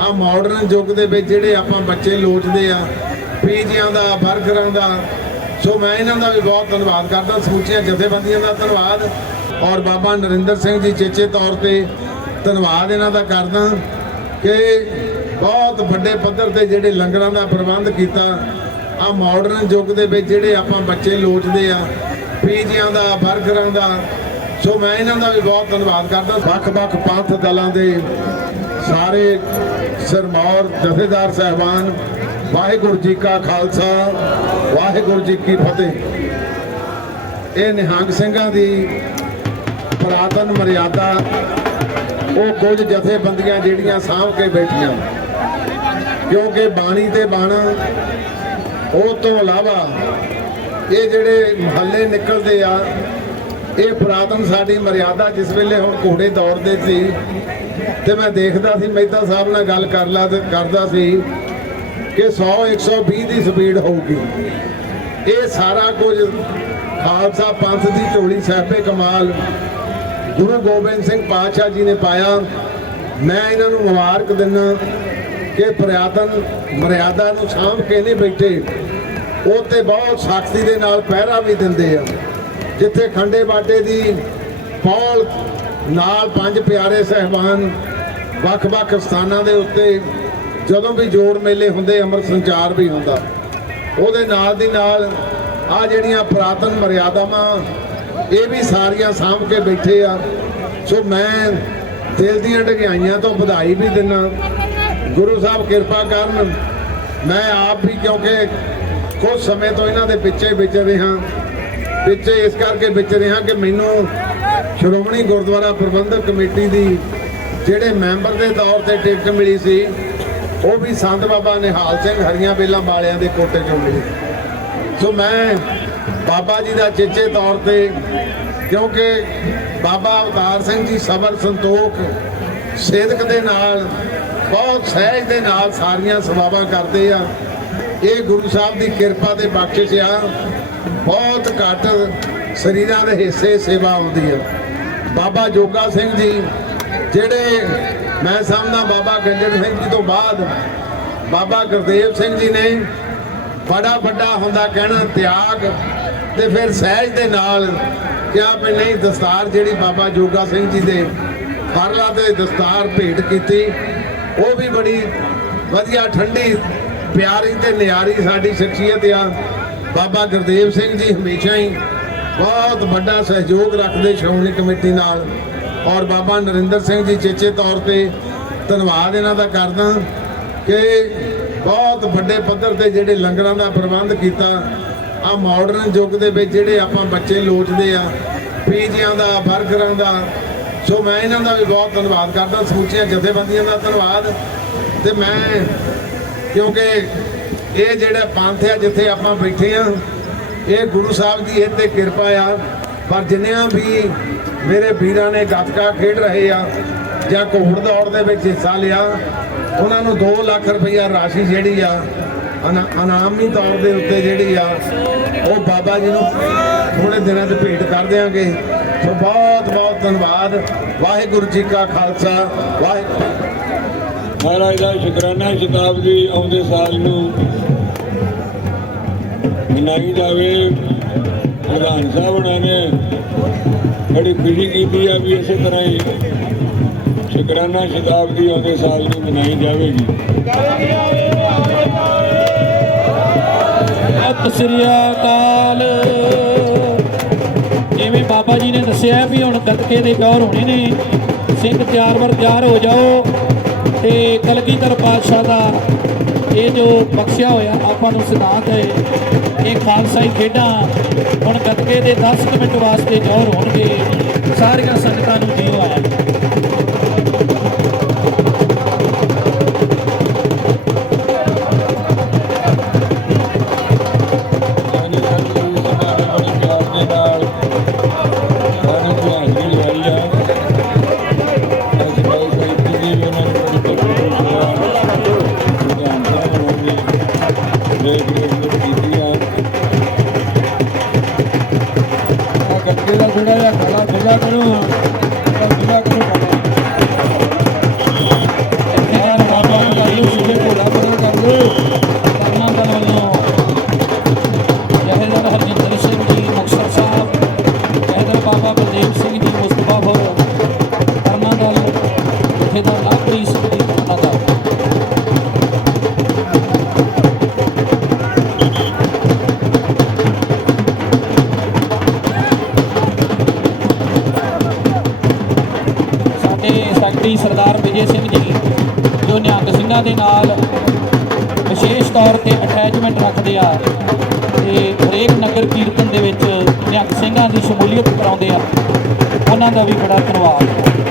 ਆ ਮਾਡਰਨ ਯੁੱਗ ਦੇ ਵਿੱਚ ਜਿਹੜੇ ਆਪਾਂ ਬੱਚੇ ਲੋਚਦੇ ਆ, ਪੀਜੀਆਂ ਦਾ, ਬਰਗਰਾਂ ਦਾ, ਸੋ ਮੈਂ ਇਹਨਾਂ ਦਾ ਵੀ ਬਹੁਤ ਧੰਨਵਾਦ ਕਰਦਾ, ਸਮੁੱਚੀਆਂ ਜਥੇਬੰਦੀਆਂ ਦਾ ਧੰਨਵਾਦ ਔਰ ਬਾਬਾ ਨਰਿੰਦਰ ਸਿੰਘ ਜੀ ਚੇਚੇ ਤੌਰ ਤੇ ਧੰਨਵਾਦ ਇਹਨਾਂ ਦਾ ਕਰਦਾ ਕਿ ਬਹੁਤ ਵੱਡੇ ਪੱਧਰ ਤੇ ਜਿਹੜੇ ਲੰਗਰਾਂ ਦਾ ਪ੍ਰਬੰਧ ਕੀਤਾ, ਆ ਮਾਡਰਨ ਯੁੱਗ ਦੇ ਵਿੱਚ ਜਿਹੜੇ ਆਪਾਂ ਬੱਚੇ ਲੋਚਦੇ ਆ, ਪੀਜੀਆਂ ਦਾ, ਬਰਗਰਾਂ ਦਾ, ਸੋ ਮੈਂ ਇਹਨਾਂ ਦਾ ਵੀ ਬਹੁਤ ਧੰਨਵਾਦ ਕਰਦਾ, ਵੱਖ-ਵੱਖ ਪੰਥ ਦਲਾਂ ਦੇ ਸਾਰੇ ਸਰਮੌਰ ਜਥੇਦਾਰ ਸਹਿਬਾਨ, ਵਾਹਿਗੁਰੂ ਜੀ ਕਾ ਖਾਲਸਾ, ਵਾਹਿਗੁਰੂ ਜੀ ਕੀ ਫਤਿਹ। ਇਹ ਨਿਹੰਗ ਸਿੰਘਾਂ ਦੀ ਪੁਰਾਤਨ ਮਰਿਆਦਾ, ਉਹ ਕੁਝ ਜਥੇਬੰਦੀਆਂ ਜਿਹੜੀਆਂ ਸਾਂਭ ਕੇ ਬੈਠੀਆਂ। ਕਿਉਂਕਿ ਬਾਣੀ ਤੇ ਬਾਣਾ, ਉਹ ਤੋਂ ਇਲਾਵਾ ਇਹ ਜਿਹੜੇ ਮਹੱਲੇ ਨਿਕਲਦੇ ਆ, ਇਹ ਪੁਰਾਤਨ ਸਾਡੀ ਮਰਿਆਦਾ ਜਿਸ ਵੇਲੇ ਹੁਣ ਘੋੜੇ ਦੌੜਦੇ ਸੀ ਤੇ ਮੈਂ ਦੇਖਦਾ ਸੀ, ਮਹਿਤਾ ਸਾਹਿਬ ਨਾਲ ਗੱਲ ਕਰ ਲਾ ਕਰਦਾ ਸੀ ਕਿ 100 120 ਦੀ ਸਪੀਡ ਹੋਊਗੀ। ਇਹ ਸਾਰਾ ਕੁਝ ਖਾਲਸਾ ਪੰਥ ਦੀ ਝੋਲੀ ਸਾਹਿਬੇ ਕਮਾਲ, ਗੁਰੂ ਗੋਬਿੰਦ ਸਿੰਘ ਪਾਤਸ਼ਾਹ ਜੀ ਨੇ ਪਾਇਆ। ਮੈਂ ਇਹਨਾਂ ਨੂੰ ਮੁਬਾਰਕ ਦਿੰਦਾ ਕਿ ਪ੍ਰਿਆਤਨ, ਮਰਿਆਦਾ ਨੂੰ ਸਾਂਭ ਕੇ ਨਹੀਂ ਬੈਠੇ, ਉਹ ਤੇ ਬਹੁਤ ਸਖਤੀ ਦੇ ਨਾਲ ਪਹਿਰਾ ਵੀ ਦਿੰਦੇ ਆ। ਜਿੱਥੇ ਖੰਡੇ ਬਾਟੇ ਦੀ ਪੌਲ, ਨਾਲ ਪੰਜ ਪਿਆਰੇ ਸਹਿਬਾਨ ਵੱਖ-ਵੱਖ ਸਥਾਨਾਂ ਦੇ ਉੱਤੇ ਜਦੋਂ ਵੀ ਜੋੜ ਮੇਲੇ ਹੁੰਦੇ, ਅੰਮ੍ਰਿਤ ਸੰਚਾਰ ਵੀ ਹੁੰਦਾ। ਉਹਦੇ ਨਾਲ ਦੀ ਨਾਲ ਆ ਜਿਹੜੀਆਂ ਪੁਰਾਤਨ ਮਰਿਆਦਾਵਾਂ, ਇਹ ਵੀ ਸਾਰੀਆਂ ਸਾਂਭ ਕੇ ਬੈਠੇ ਆ। ਸੋ ਮੈਂ ਦਿਲ ਦੀਆਂ ਢਗਾਈਆਂ ਤੋਂ ਵਧਾਈ ਵੀ ਦਿੰਨਾ ਗੁਰੂ ਸਾਹਿਬ ਕਿਰਪਾ ਕਰਨ ਮੈਂ ਆਪ ਵੀ ਕਿਉਂਕਿ ਕੁਝ ਸਮੇਂ ਤੋਂ ਇਹਨਾਂ ਦੇ ਪਿੱਛੇ ਵਿਚ ਰਿਹਾ। ਪਿੱਛੇ ਇਸ ਕਰਕੇ ਵਿਚ ਰਿਹਾ ਕਿ ਮੈਨੂੰ ਸ਼੍ਰੋਮਣੀ ਗੁਰਦੁਆਰਾ ਪ੍ਰਬੰਧਕ ਕਮੇਟੀ ਦੀ ਜਿਹੜੇ ਮੈਂਬਰ ਦੇ ਤੌਰ ਤੇ ਟਿਕਟ ਮਿਲੀ ਸੀ, ਉਹ ਵੀ ਸੰਤ ਬਾਬਾ ਨਿਹਾਲ ਸਿੰਘ ਹਰੀਆਂ ਬੇਲਾਂ ਵਾਲਿਆਂ ਦੇ ਕੋਟੇ ਚੋਂ ਮਿਲੀ। ਸੋ ਮੈਂ ਬਾਬਾ ਜੀ ਦਾ ਚੇਚੇ ਤੌਰ ਤੇ, ਕਿਉਂਕਿ ਬਾਬਾ ਅਵਤਾਰ ਸਿੰਘ ਜੀ ਸਬਰ ਸੰਤੋਖ ਸੇਧਕ ਦੇ ਨਾਲ, ਬਹੁਤ ਸਹਿਜ ਦੇ ਨਾਲ ਸਾਰੀਆਂ ਸੇਵਾਵਾਂ ਕਰਦੇ ਆ। ਇਹ ਗੁਰੂ ਸਾਹਿਬ ਦੀ ਕਿਰਪਾ ਤੇ ਬਖਸ਼ਿਸ਼ ਆ। ਬਹੁਤ ਘੱਟ ਸਰੀਰਾਂ ਦੇ ਹਿੱਸੇ ਸੇਵਾ ਆਉਂਦੀ ਆ। ਬਾਬਾ ਜੋਗਾ ਸਿੰਘ ਜੀ ਜਿਹੜੇ ਮੈਂ ਸਮਝਦਾ ਬਾਬਾ ਗੰਜਨ ਸਿੰਘ ਜੀ ਤੋਂ ਬਾਅਦ ਬਾਬਾ ਗੁਰਦੇਵ ਸਿੰਘ ਜੀ ਨੇ ਬੜਾ ਵੱਡਾ ਹੁੰਦਾ ਕਹਿਣਾ ਤਿਆਗ ਤੇ ਫਿਰ ਸਹਿਜ ਦੇ ਨਾਲ ਕਿਹਾ ਵੀ ਨਹੀਂ, ਦਸਤਾਰ ਜਿਹੜੀ ਬਾਬਾ ਜੋਗਾ ਸਿੰਘ ਜੀ ਦੇ ਫਰਲਾ ਤੇ ਦਸਤਾਰ ਭੇਟ ਕੀਤੀ, ਉਹ ਵੀ ਬੜੀ ਵਧੀਆ, ਠੰਡੀ, ਪਿਆਰੀ ਤੇ ਨਿਆਰੀ ਸਾਡੀ ਸ਼ਖਸੀਅਤ ਆ। ਬਾਬਾ ਗੁਰਦੇਵ ਸਿੰਘ ਜੀ ਹਮੇਸ਼ਾ ਹੀ ਬਹੁਤ ਵੱਡਾ ਸਹਿਯੋਗ ਰੱਖਦੇ ਸ਼੍ਰੋਮਣੀ ਕਮੇਟੀ ਨਾਲ। ਔਰ ਬਾਬਾ ਨਰਿੰਦਰ ਸਿੰਘ ਜੀ ਚੇਚੇ ਤੌਰ ਤੇ ਧੰਨਵਾਦ ਇਹਨਾਂ ਦਾ ਕਰਦਾ ਕਿ ਬਹੁਤ ਵੱਡੇ ਪੱਧਰ ਤੇ ਜਿਹੜੇ ਲੰਗਰਾਂ ਦਾ ਪ੍ਰਬੰਧ ਕੀਤਾ ਆ ਮਾਡਰਨ ਯੁੱਗ ਦੇ ਵਿੱਚ ਜਿਹੜੇ ਆਪਾਂ ਬੱਚੇ ਲੋਚਦੇ ਆ ਪੀਜੀਆਂ ਦਾ, ਬਰਗਰਾਂ ਦਾ, ਸੋ ਮੈਂ ਇਹਨਾਂ ਦਾ ਵੀ ਬਹੁਤ ਧੰਨਵਾਦ ਕਰਦਾ, ਸਮੁੱਚੀਆਂ ਜਥੇਬੰਦੀਆਂ ਦਾ ਧੰਨਵਾਦ ਤੇ ਮੈਂ ਕਿਉਂਕਿ ਇਹ ਜਿਹੜਾ ਪੰਥ ਆ ਜਿੱਥੇ ਆਪਾਂ ਬੈਠੇ ਆ, ਇਹ ਗੁਰੂ ਸਾਹਿਬ ਦੀ ਇਹ ਤੇ ਕਿਰਪਾ ਆ, ਪਰ ਜਿੰਨਿਆਂ ਵੀ ਮੇਰੇ ਵੀਰਾਂ ਨੇ ਗੱਤਕਾ ਖੇਡ ਰਹੇ ਆ ਜਾਂ ਘੋੜ ਦੌੜ ਦੇ ਵਿੱਚ ਹਿੱਸਾ ਲਿਆ। ਉਹਨਾਂ ਨੂੰ 2 ਲੱਖ ਰੁਪਈਆ ਰਾਸ਼ੀ ਜਿਹੜੀ ਆ ਇਨਾਮੀ ਤੌਰ ਦੇ ਉੱਤੇ ਜਿਹੜੀ ਆ, ਉਹ ਬਾਬਾ ਜੀ ਨੂੰ ਥੋੜੇ ਦਿਨਾਂ 'ਚ ਭੇਟ ਕਰ ਦਿਆਂਗੇ। ਸੋ ਬਹੁਤ ਬਹੁਤ ਧੰਨਵਾਦ। ਵਾਹਿਗੁਰੂ ਜੀ ਕਾ ਖਾਲਸਾ। ਵਾਹਿਗੁਰੂ ਮਹਾਰਾਜ ਦਾ ਸ਼ੁਕਰਾਨਾ ਸ਼ਤਾਬਦੀ ਆਉਂਦੇ ਸਾਲ ਨੂੰ ਮਨਾਈ ਜਾਵੇ। ਪ੍ਰਧਾਨ ਸਾਹਿਬ ਉਹਨਾਂ ਨੇ ਬੜੀ ਖੁਸ਼ੀ ਕੀਤੀ ਆ ਵੀ ਇਸੇ ਤਰ੍ਹਾਂ ਹੀ ਸ਼ੁਕਰਾਨਾ ਸ਼ਤਾਬਦੀ ਆਉਂਦੇ ਸਾਲ ਨੂੰ ਮਨਾਈ ਜਾਵੇਗੀ। ਸਤਿ ਸ੍ਰੀ ਅਕਾਲ। ਜਿਵੇਂ ਬਾਬਾ ਜੀ ਨੇ ਦੱਸਿਆ ਵੀ ਹੁਣ ਗੱਤਕੇ ਦੇ ਦੌਰ ਹੋਣੇ ਨੇ, ਸਿੰਘ ਤਿਆਰ ਵਰ ਤਿਆਰ ਹੋ ਜਾਓ ਤੇ ਕਲਗੀਧਰ ਪਾਤਸ਼ਾਹ ਦਾ ਇਹ ਜੋ ਬਖਸ਼ਿਆ ਹੋਇਆ ਆਪਾਂ ਨੂੰ ਸਿਧਾਂਤ ਹੈ, ਇਹ ਖਾਲਸਾਈ ਖੇਡਾਂ। ਹੁਣ ਗੱਤਕੇ ਦੇ 10 ਕੁ ਮਿੰਟ ਵਾਸਤੇ ਦੌਰ ਹੋਣਗੇ। ਸਾਰੀਆਂ ਸੰਗਤਾਂ ਨੂੰ ਜੀਓ ਆਇਆ ਸਾਨੂੰ ਸਤਿਗੁਰੂ ਸਿੰਘ ਜੀ, ਮੁਸਤਫਾ ਹੋਰ ਦਾ ਜਥੇਦਾਰ ਲਾਭਪ੍ਰੀਤ ਸਿੰਘ ਸਾਡੇ ਸੈਕਟਰੀ ਸਰਦਾਰ ਵਿਜੇ ਸਿੰਘ ਜੀ, ਜੋ ਨਿਹੰਗ ਸਿੰਘਾਂ ਦੇ ਨਾਲ ਵਿਸ਼ੇਸ਼ ਤੌਰ ਤੇ ਅਟੈਚਮੈਂਟ ਰੱਖਦੇ ਆ, ਤੇ ਹਰੇਕ ਨਗਰ ਕੀਰਤਨ ਦੇ ਵਿੱਚ ਨਿਹੰਗ ਸਿੰਘਾਂ ਦੀ ਸ਼ਮੂਲੀਅਤ ਕਰਾਉਂਦੇ ਆ ਉਹਨਾਂ ਦਾ ਵੀ ਬੜਾ ਧੰਨਵਾਦ।